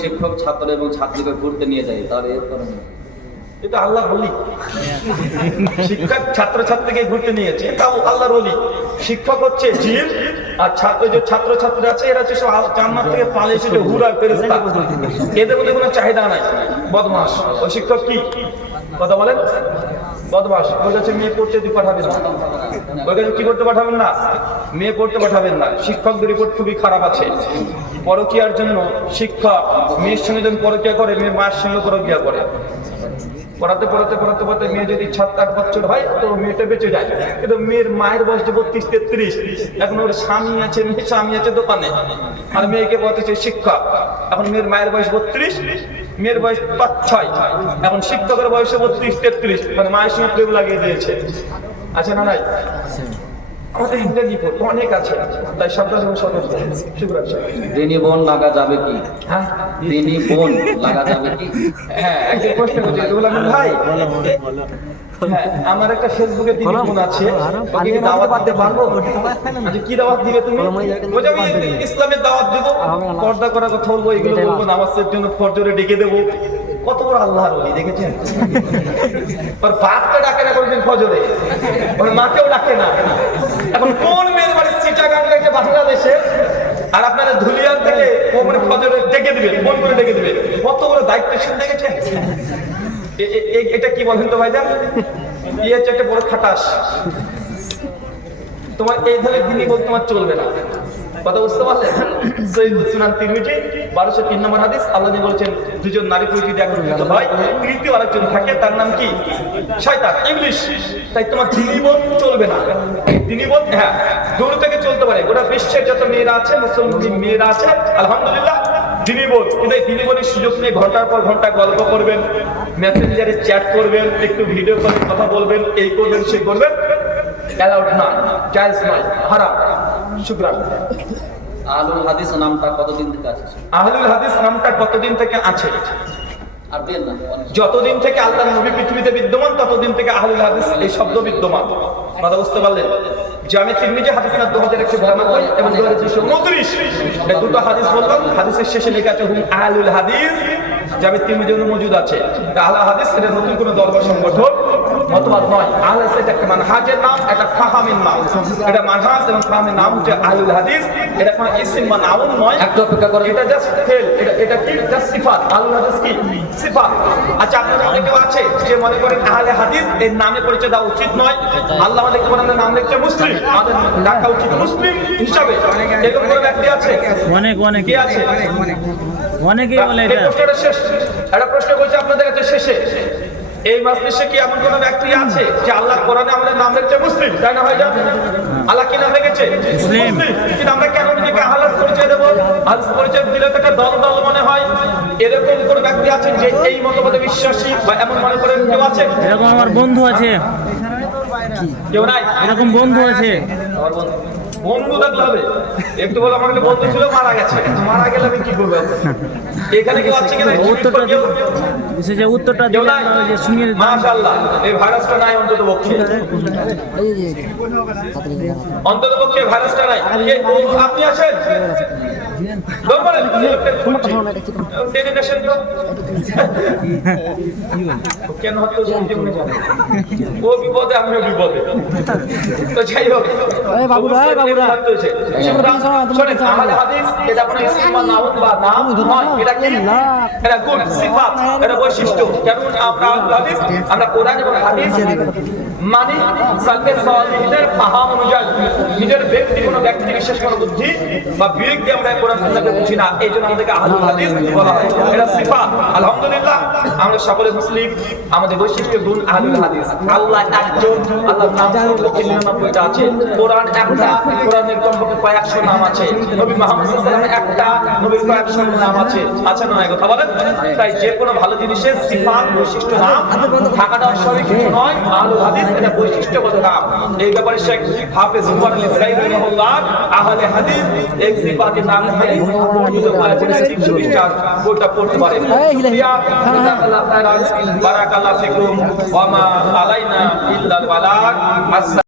শিক্ষক ছাত্র এবং ছাত্রীকে ঘুরতে নিয়ে যায়, তাহলে এর কারণে এটা আল্লাহ বলি। শিক্ষক ছাত্র ছাত্রীকে ঘুরতে নিয়েছে, এটাও আল্লাহর ওলি। শিক্ষক হচ্ছে জিন, আর ছাত্র ছাত্রী আছে এরা হচ্ছে সব জান্নাত থেকে পালিয়ে এসেছে হুরা ফেরেশতা। এদের মধ্যে কোনো চাহিদা নাই। বদমাশ ওই শিক্ষক কি কথা বলেন? বদমাশ। ওই কাছে মেয়ে পড়তে দিয়ে পাঠাবেন না, ওই কাছে কি করতে পাঠাবেন না, মেয়ে পড়তে পাঠাবেন না। শিক্ষকদের রিপোর্ট খুবই খারাপ আছে। পরকীয়ার জন্য শিক্ষক মেয়ের সঙ্গে যখন পরকীয়া করে, মেয়ের মায়ের সঙ্গে পরকীয়া করে। পড়াতে পড়াতে পড়াতে পড়াতে মেয়ে যদি 7-8 বছর হয় তো মেয়েটা বেঁচে যায়। কিন্তু মেয়ের মায়ের বয়স 32-33, এখন ওর স্বামী আছে, মেয়ের স্বামী আছে দোকানে, আর মেয়েকে বলতেছে শিক্ষক। এখন মেয়ের মায়ের বয়স 32, মেয়ের বয়স 5-6, এখন শিক্ষকের বয়স 32-33, মানে মায়ের সঙ্গে প্রেম লাগিয়ে দিয়েছে। আছে না নাই? আমাদের ইন্টার রিপোর্ট অনেক আছে, তাই সাবধান এবং সতর্ক। দিনী বোন লাগা যাবে কি? হ্যাঁ, দিনী বোন লাগা যাবে কি? হ্যাঁ, একটা প্রশ্ন করছি ভাই। হ্যাঁ, আমার একটা ফেসবুকে দিনী বোন আছে, ওকে কি দাওয়াত দিতে পারবো? আচ্ছা, কি দাওয়াত দিবে তুমি? বলে আমি ইসলামের দাওয়াত দেবো, পর্দা করার কথা বলবো, এগুলো বলবো, নামাজের জন্য ফজরে ডেকে দেবো। কত বড় আল্লাহর ওলি দেখেছেন? ওর বাপকে ডাকে না কোনদিন ফজরে, ওর মাকেও ডাকে না। এখন কোন মেয়ের বাড়ি চিটাগাং থেকে বাংলাদেশে, আর আপনাদের ধুলিয়ান থেকে ও মানে ফজরে ডেকে দিবে, ফোন করে ডেকে দিবে। কত বড় দায়িত্বশীল দেখেছেন? এটা কি বলেন তো ভাইজান? এই হচ্ছে একটা বড় খাটাস। তোমার এই ধরনের দিনই বলতে তোমার চলবে না। কথা বুঝতে পারলেন? সহিহ সুনান তিরমিজি 1203 নম্বর হাদিস, আল্লাহ বলেছেন দুজন নারী পুরুষ যদি একত্রিত হয়, তৃতীয় আরেকজন থাকে, তার নাম কি? শয়তান, ইবলিশ। তাই তোমার দিনী বোন চলবে না। দিনী বোন হ্যাঁ দূর থেকে চলতে পারে। গোটা বিশ্বের যত মেয়েরা আছে, মুসলমান মেয়েরা আছে, আলহামদুলিল্লাহ দিনী বোন। কিন্তু এই দিনী বোনের সুযোগ নিয়ে ঘন্টার পর ঘন্টা গল্প করবেন, মেসেঞ্জারে চ্যাট করবেন, একটু ভিডিও কলে কথা বলবেন, এই করবেন সেই করবেন, অ্যালাউড না, জায়েজ নয়, হারাম। শুকরান। আহলুল হাদিস নামটা কতদিন থেকে আছে? আহলুল হাদিস নামটা কতদিন থেকে আছে? আর দেন না, যতদিন থেকে আল্লাহর নবী পৃথিবীতে বিদ্যমান, ততদিন থেকে আহলুল হাদিস এই শব্দ বিদ্যমান। কথা বুঝতে পারলেন? জামে তিরমিজি হাদিস নাম্বার 2192 এবং 2329, এই দুটো হাদিস বললাম। হাদিসের শেষে লেখা আছে হুম আহলুল হাদিস। জামে তিরমিজির মজুদ আছে। আহলে হাদিস এটা নতুন কোনো দল বা সংগঠন মতবাদ নয়। আহলে হাদিস একটা মানহাজের নাম, একটা ফাহামের নাম। এটা মানহাজ এবং ফাহামের নাম হচ্ছে আহলুল হাদিস। এটা কোনো ইসম বা নাউন নয়। একটু অপেক্ষা করেন। এটা জাস্ট ফেল, এটা কি? জাস্ট সিফাত। আহলুল হাদিস কি? সিফাত। আচ্ছা, আপনাদের অনেকেও আছে যে মনে করেন আহলে হাদিস এর নামে পরিচয় দেওয়া উচিত নয়। আল্লাহ আমাদের কোরআনের নাম লিখছে মুসলিম, আমাদের ডাকা উচিত মুসলিম হিসাবে। এরকম কোনো ব্যক্তি আছে? অনেক কি আছে? অনেকেই বলে এটা। প্রশ্নটা শেষ। একটা প্রশ্ন করছি আপনাদের কাছে শেষে, এই মাজলিসে কি এমন কোন ব্যক্তি আছে যে আল্লাহ কোরআনে আমাদের নাম লিখছে মুসলিম? তাই না ভাইজান? আল্লাহ কি নাম লিখেছে? মুসলিম। কিন্তু আমরা কেন নিজেকে আহলাস পরিচয় দেব? আহলাস পরিচয় দিলে তো একটা দল মনে হয়। এরকম কোন ব্যক্তি আছে যে এই মতবাদে বিশ্বাসী বা এমন মনে করেন কেউ আছে? এরকম আমার বন্ধু আছে। কেউ নাই? এরকম বন্ধু আছে। আমার বন্ধু থাকলে হবে? একটু বলো আমার একটা বন্ধু ছিল, মারা গেছে। মারা গেলে আমি কি করবো? এখানে কেউ আছে কিনা? উত্তরটা কেউ নাই? মাশাআল্লাহ, এই ভাইরাসটা নাই অন্তত পক্ষে। অন্তত পক্ষে ভাইরাসটা নাই। আপনি আছেন? কেন হতো? ও বিপদে, আমিও বিপদে। তো যাই হোক, বৈশিষ্ট্য। কেমন আমরা কোরআন এবং হাদিস মানি সালফের ফাহাম অনুযায়ী, নিজের ব্যক্তি কোনো ব্যক্তি বিশেষ কোনো বুদ্ধি বা বিবেক দিয়ে আমরা কোরআন সুন্নাহকে বুঝি না। এই জন্য আমাদেরকে আহলুল হাদিস বলা হয়। এটা সিফাত। আলহামদুলিল্লাহ আমরা সকলে মুসলিম, আমাদের বৈশিষ্ট্য গুণ আহলুল হাদিস। আল্লাহ একজন, আল্লাহর নাম কমপক্ষে 99টা আছে। কোরআন একটা, কোরআনের কমপক্ষে কয়েকশো নাম আছে। নবী মুহাম্মদ সাল্লাল্লাহু আলাইহি ওয়াসাল্লাম একটা, নবীর কয়েকশো নাম আছে। আছে না? কথা বলেন। তাই যে কোনো ভালো জিনিসের সিফাত, বৈশিষ্ট্য, নাম থাকাটা অস্বাভাবিক কিছু নয়। আহলুল হাদিস এটা বৈশিষ্ট্যগত নাম। এই ব্যাপারে শেখ হাফেজ উমর আলী সাইদ রাহিমাহুল্লাহ আহলে হাদিস এক সিফাতের নাম হাদিস বর্ণিত করেছেন। 320 বইটা পড়তে পারেন। বারাকাল্লাহু ফিকুম ওয়া মা আলাইনা ইল্লাল বালাগ।